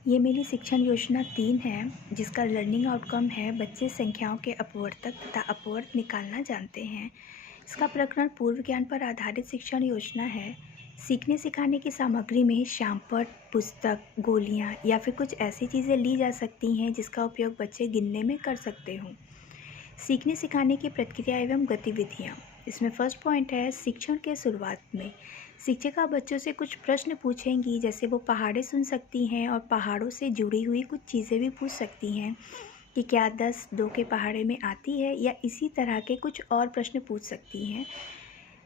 ये मेरी शिक्षण योजना 3 है, जिसका लर्निंग आउटकम है बच्चे संख्याओं के अपवर्तक तथा अपवर्त निकालना जानते हैं। इसका प्रकरण पूर्व ज्ञान पर आधारित शिक्षण योजना है। सीखने सिखाने की सामग्री में श्यामपट्ट, पुस्तक, गोलियाँ या फिर कुछ ऐसी चीज़ें ली जा सकती हैं जिसका उपयोग बच्चे गिनने में कर सकते हों। सीखने सिखाने की प्रक्रिया एवं गतिविधियाँ। इसमें फर्स्ट पॉइंट है शिक्षण के शुरुआत में शिक्षिका बच्चों से कुछ प्रश्न पूछेंगी, जैसे वो पहाड़ें सुन सकती हैं और पहाड़ों से जुड़ी हुई कुछ चीज़ें भी पूछ सकती हैं कि क्या 10 2 के पहाड़े में आती है, या इसी तरह के कुछ और प्रश्न पूछ सकती हैं।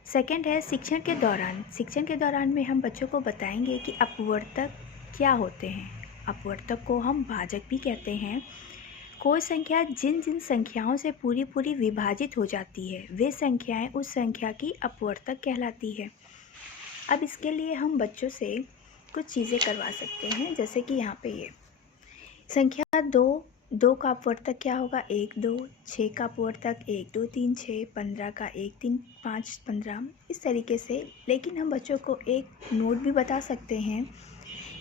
सेकंड है शिक्षण के दौरान में हम बच्चों को बताएंगे कि अपवर्तक क्या होते हैं। अपवर्तक को हम भाजक भी कहते हैं। कोई संख्या जिन जिन संख्याओं से पूरी पूरी विभाजित हो जाती है, वे संख्याएं उस संख्या की अपवर्तक कहलाती है। अब इसके लिए हम बच्चों से कुछ चीज़ें करवा सकते हैं, जैसे कि यहाँ पे ये संख्या 2 का अपवर्तक क्या होगा, 1 2। 6 का अपवर्तक 1 2 3 6। 15 का 1 3 5 15, इस तरीके से। लेकिन हम बच्चों को एक नोट भी बता सकते हैं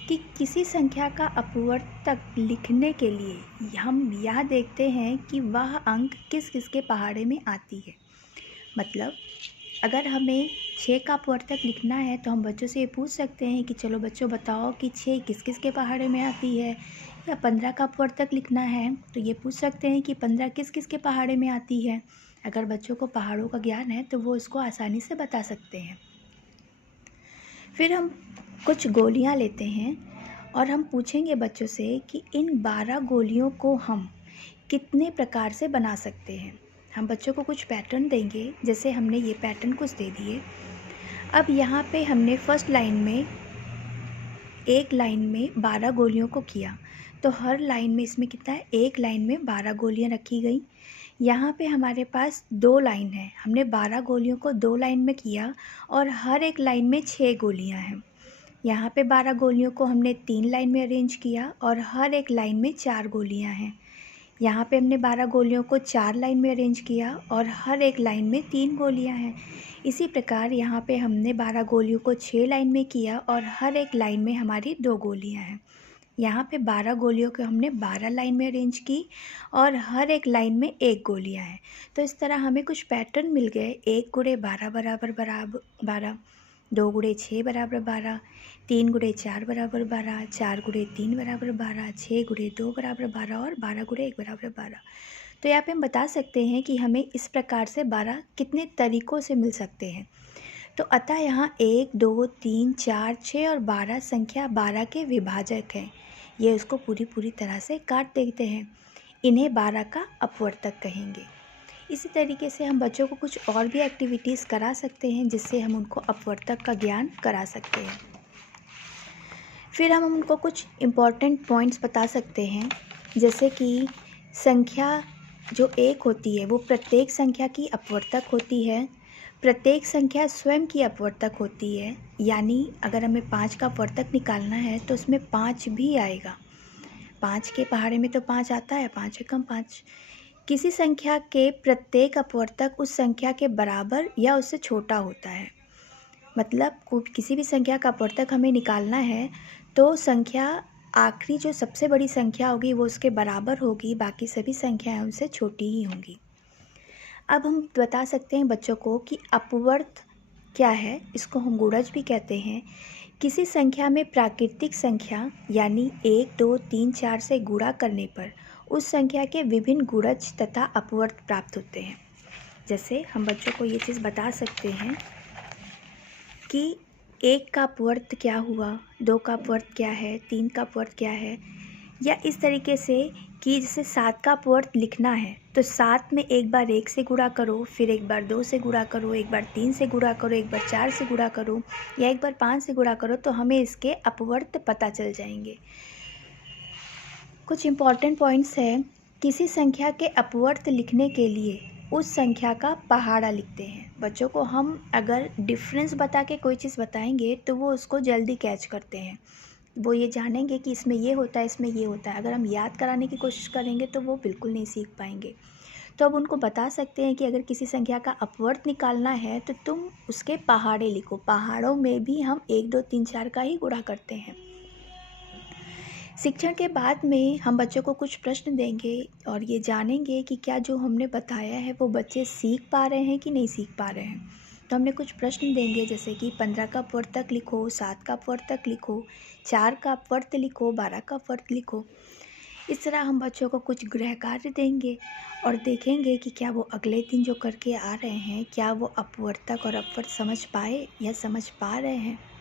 कि किसी संख्या का अपवर्तक लिखने के लिए हम यह देखते हैं कि वह अंक किस किस के पहाड़े में आती है। मतलब अगर हमें 6 का अपवर्तक लिखना है तो हम बच्चों से ये पूछ सकते हैं कि चलो बच्चों बताओ कि 6 किस किस के पहाड़े में आती है। या 15 का अपवर्तक लिखना है तो ये पूछ सकते हैं कि 15 किस किस के पहाड़े में आती है। अगर बच्चों को पहाड़ों का ज्ञान है तो वो इसको आसानी से बता सकते हैं। फिर हम कुछ गोलियां लेते हैं और हम पूछेंगे बच्चों से कि इन 12 गोलियों को हम कितने प्रकार से बना सकते हैं। हम बच्चों को कुछ पैटर्न देंगे, जैसे हमने ये पैटर्न कुछ दे दिए। अब यहाँ पे हमने फर्स्ट लाइन में एक लाइन में 12 गोलियों को किया, तो हर लाइन में इसमें कितना है, एक लाइन में 12 गोलियाँ रखी गई। यहाँ पे हमारे पास 2 लाइन है, हमने 12 गोलियों को 2 लाइन में किया और हर एक लाइन में 6 गोलियाँ हैं। यहाँ पे 12 गोलियों को हमने 3 लाइन में अरेंज किया और हर एक लाइन में 4 गोलियाँ हैं। यहाँ पे हमने 12 गोलियों को 4 लाइन में अरेंज किया और हर एक लाइन में 3 गोलियाँ हैं। इसी प्रकार यहाँ पे हमने 12 गोलियों को 6 लाइन में किया और हर एक लाइन में हमारी 2 गोलियाँ हैं। यहाँ पे 12 गोलियों को हमने 12 लाइन में अरेंज की और हर एक लाइन में 1 गोलियाँ हैं। तो इस तरह हमें कुछ पैटर्न मिल गए। 1 गुणे 12 बराबर 12, 2 गुणे 6 बराबर 12, 3 गुणे 4 बराबर 12, 4 गुणे 3 बराबर 12, 6 गुणे 2 बराबर 12 और 12 गुणे 1 बराबर 12। तो यहाँ पे हम बता सकते हैं कि हमें इस प्रकार से 12 कितने तरीक़ों से मिल सकते हैं। तो अतः यहाँ 1 2 3 4 6 और 12 संख्या 12 के विभाजक हैं। ये उसको पूरी तरह से काट देते हैं। इन्हें 12 का अपवर्तक कहेंगे। इसी तरीके से हम बच्चों को कुछ और भी एक्टिविटीज़ करा सकते हैं, जिससे हम उनको अपवर्तक का ज्ञान करा सकते हैं। फिर हम उनको कुछ इम्पॉर्टेंट पॉइंट्स बता सकते हैं, जैसे कि संख्या जो 1 होती है वो प्रत्येक संख्या की अपवर्तक होती है। प्रत्येक संख्या स्वयं की अपवर्तक होती है, यानी अगर हमें 5 का अपवर्तक निकालना है तो उसमें 5 भी आएगा। 5 के पहाड़े में तो 5 आता है, 5 एकम 5। किसी संख्या के प्रत्येक अपवर्तक उस संख्या के बराबर या उससे छोटा होता है। मतलब किसी भी संख्या का अपवर्तक हमें निकालना है तो संख्या आखिरी जो सबसे बड़ी संख्या होगी वो उसके बराबर होगी, बाकी सभी संख्याएं उनसे छोटी ही होंगी। अब हम बता सकते हैं बच्चों को कि अपवर्त क्या है। इसको हम गुणज भी कहते हैं। किसी संख्या में प्राकृतिक संख्या यानी 1 2 3 4 से गुणा करने पर उस संख्या के विभिन्न गुणज तथा अपवर्त प्राप्त होते हैं। जैसे हम बच्चों को ये चीज़ बता सकते हैं कि 1 का अपवर्त क्या हुआ, 2 का अपवर्त क्या है, 3 का अपवर्त क्या है, या इस तरीके से कि जैसे 7 का अपवर्त लिखना है तो 7 में एक बार 1 से गुणा करो, फिर एक बार 2 से गुणा करो, एक बार 3 से गुणा करो, एक बार 4 से गुणा करो, या एक बार 5 से गुणा करो, तो हमें इसके अपवर्त पता चल जाएंगे। कुछ इम्पॉर्टेंट पॉइंट्स हैं। किसी संख्या के अपवर्त लिखने के लिए उस संख्या का पहाड़ा लिखते हैं। बच्चों को हम अगर डिफरेंस बता के कोई चीज़ बताएंगे तो वो उसको जल्दी कैच करते हैं। वो ये जानेंगे कि इसमें ये होता है, इसमें ये होता है। अगर हम याद कराने की कोशिश करेंगे तो वो बिल्कुल नहीं सीख पाएंगे। तो अब उनको बता सकते हैं कि अगर किसी संख्या का अपवर्त निकालना है तो तुम उसके पहाड़े लिखो। पहाड़ों में भी हम 1 2 3 4 का ही गुणा करते हैं। शिक्षण के बाद में हम बच्चों को कुछ प्रश्न देंगे और ये जानेंगे कि क्या जो हमने बताया है वो बच्चे सीख पा रहे हैं कि नहीं सीख पा रहे हैं। तो हमने कुछ प्रश्न देंगे जैसे कि 15 का अपवर्तक लिखो, 7 का अपवर्तक लिखो, 4 का अपवर्त लिखो, 12 का अपवर्त लिखो। इस तरह हम बच्चों को कुछ गृह कार्य देंगे और देखेंगे कि क्या वो अगले दिन जो करके आ रहे हैं क्या वो अपवर्तक और अपवर्त समझ पाए या समझ पा रहे हैं।